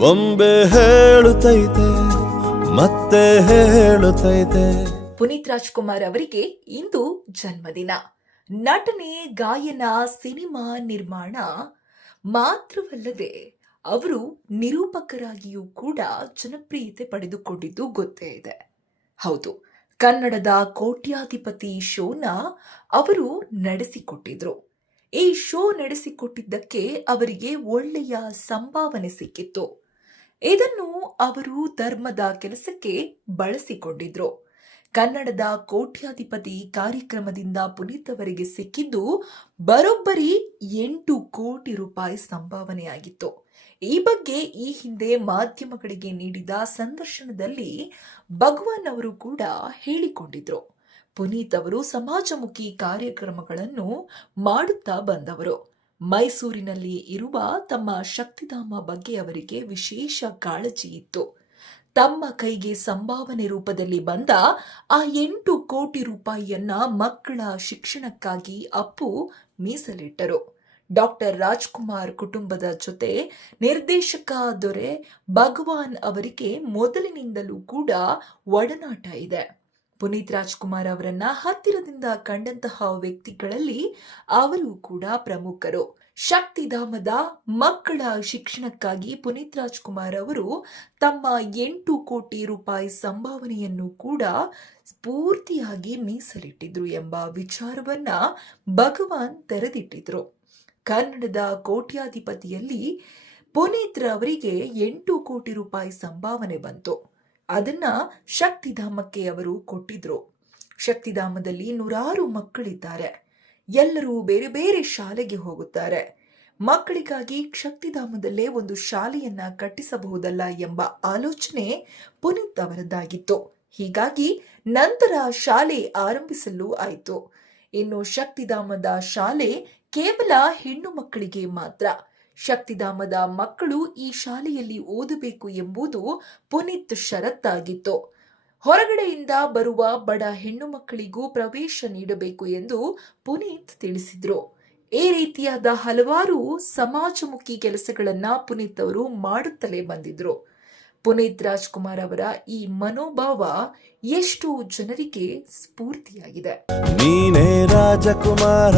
ಬೊಂಬೆ ಹೇಳುತ್ತೈತೆ ಮತ್ತೆ ಹೇಳುತ್ತೈತೆ. ಪುನೀತ್ ರಾಜ್ಕುಮಾರ್ ಅವರಿಗೆ ಇಂದು ಜನ್ಮದಿನ. ನಟನೆ, ಗಾಯನ, ಸಿನಿಮಾ ನಿರ್ಮಾಣ ಮಾತ್ರವಲ್ಲದೆ ಅವರು ನಿರೂಪಕರಾಗಿಯೂ ಕೂಡ ಜನಪ್ರಿಯತೆ ಪಡೆದುಕೊಂಡಿದ್ದು ಗೊತ್ತೇ ಇದೆ. ಹೌದು, ಕನ್ನಡದ ಕೋಟ್ಯಾಧಿಪತಿ ಶೋನ ಅವರು ನಡೆಸಿಕೊಟ್ಟಿದ್ರು. ಈ ಶೋ ನಡೆಸಿಕೊಟ್ಟಿದ್ದಕ್ಕೆ ಅವರಿಗೆ ಒಳ್ಳೆಯ ಸಂಭಾವನೆ ಸಿಕ್ಕಿತ್ತು. ಇದನ್ನು ಅವರು ಧರ್ಮದ ಕೆಲಸಕ್ಕೆ ಬಳಸಿಕೊಂಡಿದ್ರು. ಕನ್ನಡದ ಕೋಟ್ಯಾಧಿಪತಿ ಕಾರ್ಯಕ್ರಮದಿಂದ ಪುನೀತ್ ಅವರಿಗೆ ಸಿಕ್ಕಿದ್ದು ಬರೋಬ್ಬರಿ 8 ಕೋಟಿ ರೂಪಾಯಿ ಸಂಭಾವನೆಯಾಗಿತ್ತು. ಈ ಬಗ್ಗೆ ಈ ಹಿಂದೆ ಮಾಧ್ಯಮಗಳಿಗೆ ನೀಡಿದ ಸಂದರ್ಶನದಲ್ಲಿ ಭಗವಾನ್ ಅವರು ಕೂಡ ಹೇಳಿಕೊಂಡಿದ್ರು. ಪುನೀತ್ ಅವರು ಸಮಾಜಮುಖಿ ಕಾರ್ಯಕ್ರಮಗಳನ್ನು ಮಾಡುತ್ತಾ ಬಂದವರು. ಮೈಸೂರಿನಲ್ಲಿ ಇರುವ ತಮ್ಮ ಶಕ್ತಿಧಾಮ ಬಗ್ಗೆ ಅವರಿಗೆ ವಿಶೇಷ ಕಾಳಜಿ ಇತ್ತು. ತಮ್ಮ ಕೈಗೆ ಸಂಭಾವನೆ ರೂಪದಲ್ಲಿ ಬಂದ ಆ 8 ಕೋಟಿ ರೂಪಾಯಿಯನ್ನ ಮಕ್ಕಳ ಶಿಕ್ಷಣಕ್ಕಾಗಿ ಅಪ್ಪು ಮೀಸಲಿಟ್ಟರು. ಡಾಕ್ಟರ್ ರಾಜ್ಕುಮಾರ್ ಕುಟುಂಬದ ಜೊತೆ ನಿರ್ದೇಶಕ ದೊರೆ ಭಗವಾನ್ ಅವರಿಗೆ ಮೊದಲಿನಿಂದಲೂ ಕೂಡ ಒಡನಾಟ ಇದೆ. ಪುನೀತ್ ರಾಜ್ಕುಮಾರ್ ಅವರನ್ನ ಹತ್ತಿರದಿಂದ ಕಂಡಂತಹ ವ್ಯಕ್ತಿಗಳಲ್ಲಿ ಅವರು ಕೂಡ ಪ್ರಮುಖರು. ಶಕ್ತಿಧಾಮದ ಮಕ್ಕಳ ಶಿಕ್ಷಣಕ್ಕಾಗಿ ಪುನೀತ್ ರಾಜ್ಕುಮಾರ್ ಅವರು ತಮ್ಮ 8 ಕೋಟಿ ರೂಪಾಯಿ ಸಂಭಾವನೆಯನ್ನು ಕೂಡ ಸ್ಫೂರ್ತಿಯಾಗಿ ಮೀಸಲಿಟ್ಟಿದ್ರು ಎಂಬ ವಿಚಾರವನ್ನ ಭಗವಾನ್ ತೆರೆದಿಟ್ಟಿದ್ರು. ಕನ್ನಡದ ಕೋಟ್ಯಾಧಿಪತಿಯಲ್ಲಿ ಪುನೀತ್ ಅವರಿಗೆ 8 ಕೋಟಿ ರೂಪಾಯಿ ಸಂಭಾವನೆ ಬಂತು. ಅದನ್ನ ಶಕ್ತಿಧಾಮಕ್ಕೆ ಅವರು ಕೊಟ್ಟಿದ್ರು. ಶಕ್ತಿಧಾಮದಲ್ಲಿ 100 ಮಕ್ಕಳಿದ್ದಾರೆ. ಎಲ್ಲರೂ ಬೇರೆ ಬೇರೆ ಶಾಲೆಗೆ ಹೋಗುತ್ತಾರೆ. ಮಕ್ಕಳಿಗಾಗಿ ಶಕ್ತಿಧಾಮದಲ್ಲೇ ಒಂದು ಶಾಲೆಯನ್ನ ಕಟ್ಟಿಸಬಹುದಲ್ಲ ಎಂಬ ಆಲೋಚನೆ ಪುನೀತ್ ಅವರದ್ದಾಗಿತ್ತು. ಹೀಗಾಗಿ ನಂತರ ಶಾಲೆ ಆರಂಭಿಸಲು ಆಯಿತು. ಇನ್ನು ಶಕ್ತಿಧಾಮದ ಶಾಲೆ ಕೇವಲ ಹೆಣ್ಣು ಮಕ್ಕಳಿಗೆ ಮಾತ್ರ. ಶಕ್ತಿಧಾಮದ ಮಕ್ಕಳು ಈ ಶಾಲೆಯಲ್ಲಿ ಓದಬೇಕು ಎಂಬುದು ಪುನೀತ್ ಷರತ್ತಾಗಿತ್ತು. ಹೊರಗಡೆಯಿಂದ ಬರುವ ಬಡ ಹೆಣ್ಣು ಮಕ್ಕಳಿಗೂ ಪ್ರವೇಶ ನೀಡಬೇಕು ಎಂದು ಪುನೀತ್ ತಿಳಿಸಿದ್ರು. ಈ ರೀತಿಯಾದ ಹಲವಾರು ಸಮಾಜಮುಖಿ ಕೆಲಸಗಳನ್ನ ಪುನೀತ್ ಅವರು ಮಾಡುತ್ತಲೇ ಬಂದಿದ್ರು. ಪುನೀತ್ ರಾಜ್ಕುಮಾರ್ ಅವರ ಈ ಮನೋಭಾವ ಎಷ್ಟು ಜನರಿಗೆ ಸ್ಫೂರ್ತಿಯಾಗಿದೆ. ನೀನೇ ರಾಜಕುಮಾರ.